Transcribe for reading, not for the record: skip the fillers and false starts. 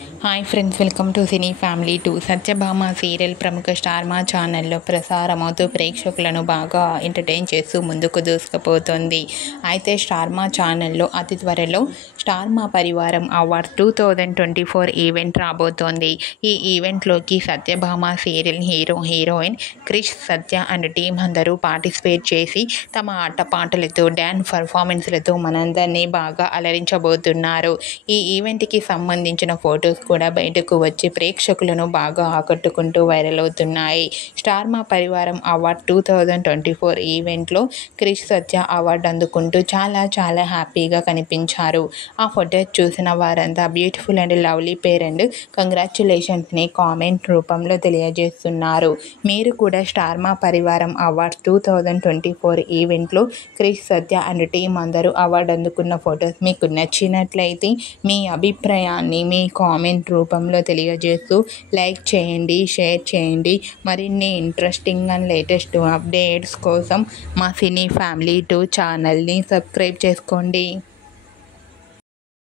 Hi friends, welcome to cine family 2. Satyabhama serial ప్రముఖ star మా ఛానల్లో ప్రసారమవుతూ ప్రేక్షకులను బాగా ఎంటర్టైన్ చేస్తూ ముందుకు దూసుకుపోతుంది. అయితే స్టార్ మా ఛానల్లో అతి త్వరలో స్టార్ మా పరివారం అవార్డ్ 2024 ఈవెంట్ రాబోతోంది. ఈ ఈవెంట్లోకి Satyabhama serial hero heroine Krish, Satya and team అందరూ పార్టిసిపేట్ చేసి తమ ఆటపాటలతో డ్యాన్స్ పర్ఫార్మెన్స్లతో మనందరినీ బాగా అలరించబోతున్నారు. ఈ ఈవెంట్కి సంబంధించిన ఫొటోస్ కూడా బయటకు వచ్చి ప్రేక్షకులను బాగా ఆకట్టుకుంటూ వైరల్ అవుతున్నాయి. స్టార్ మా పరివారం అవార్డ్ 2024 ఈవెంట్లో క్రిష్, సత్య అవార్డు అందుకుంటూ చాలా హ్యాపీగా కనిపించారు. ఆ ఫొటోస్ చూసిన వారంతా beautiful and lovely pair and కంగ్రాచ్యులేషన్స్ని కామెంట్ రూపంలో తెలియజేస్తున్నారు. మీరు కూడా స్టార్ మా పరివారం అవార్డ్ 2024 ఈవెంట్లో క్రిష్, సత్య అండ్ టీం అందరూ అవార్డు అందుకున్న ఫొటోస్ మీకు నచ్చినట్లయితే మీ అభిప్రాయాన్ని మీ కామెంట్ రూపంలో తెలియజేస్తూ లైక్ చేయండి, షేర్ చేయండి. మరిన్ని ఇంట్రెస్టింగ్ అండ్ లేటెస్ట్ అప్డేట్స్ కోసం మా సినీ ఫ్యామిలీ 2 ఛానల్ని సబ్స్క్రైబ్ చేసుకోండి.